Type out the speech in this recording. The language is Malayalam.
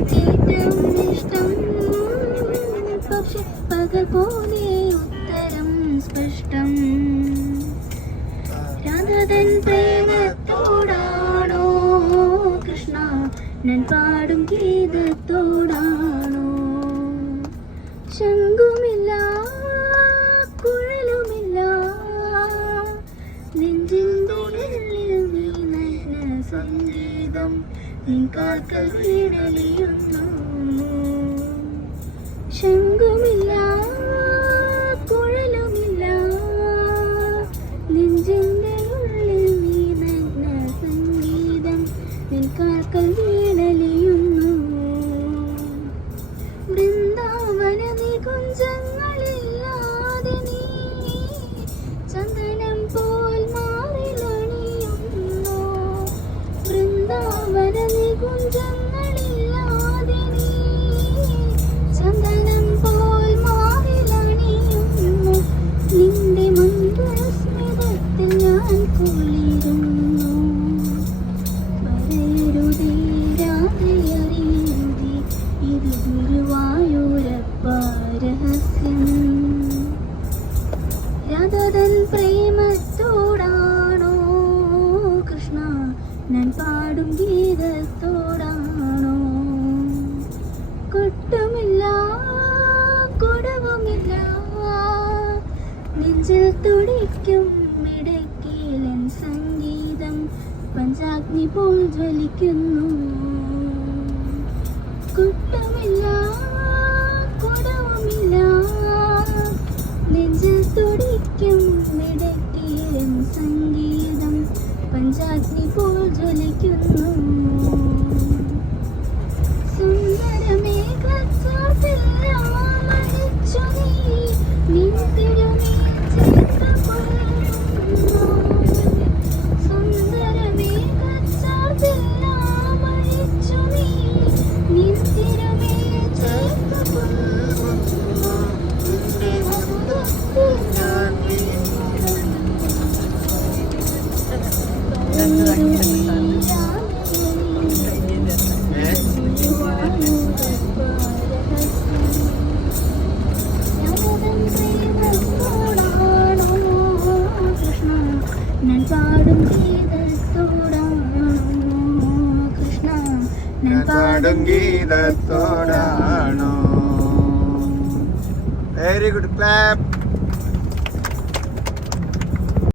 എനിക്കേറ്റവും ഇഷ്ടം. പക്ഷെ പകൽ പോലെ ഉത്തരം സ്പഷ്ടം. രാധതൻ പ്രേമത്തോടാണോ കൃഷ്ണ ഞാൻ പാടും ഗീതത്തോടാണോ? ശംഖുമില്ല കുഴലുമില്ല നെഞ്ചിൻ്റെ ഉള്ളിൽ നീ നഗ്ന സംഗീതം നിൻ കാൽക്കൽ കീഴലിയുന്നു. ശംഖുമില്ല കുഴലുമില്ല നെഞ്ചിൻ്റെ ഉള്ളിൽ നീ നഗ്ന സംഗീതം നിൻ കാൽക്കൽ കീഴലിയുന്നു. വൃന്ദാവന നികുഞ്ചങ്ങളില്ലാതെ നീ ചന്ദനം പോൽ മാറിലണിയുന്നു. വൃന്ദാവന നികുഞ്ചങ്ങളില്ലാതെ നീ ചന്ദനം പോൽ മാറിലണിയുന്നു. നിന്റെ മന്ദസ്മിതത്തിൽ ഞാൻ കുളിരുന്നു. പറയരുതേ രാധയറിയരുതേ ഇത് ഗുരുവായൂരപ്പ രഹസ്യം. രാധതൻ പ്രേമത്തോടാണോ കൃഷ്ണ ഞാൻ പാടും ഗീതത്തോടാണോ? കൊട്ടുമില്ല കുടവുമില്ല നെഞ്ചിൽ തുടിക്കും ഇടയ്ക്കിലൻ സംഗീതം പഞ്ചാഗ്നി പോൽ ജ്വലിക്കുന്നു. കൊട്ടുമില്ല കുടവുമില്ല നെഞ്ചിൽ തുടിക്കും ഇടയ്ക്കിലൻ സംഗീതം പഞ്ചാഗ്നി പോൽ ജ്വലിക്കുന്നു. സുന്ദരമേഘച്ചാർത്തില്ലാമണിച്ചു നീ നിൻ തിരുമേൽ ചേർത്തുകൊള്ളുന്നു. സുന്ദരമേഘച്ചാർത്തില്ലാമണിച്ചു നീ നിൻ തിരുമേൽ ചേർത്തുകൊള്ളുന്നു. നിന്റെ മധുരത്തിൽ ഞാൻ ഞാൻ പാടും ഗീതത്തോടാണോ? Very good clap.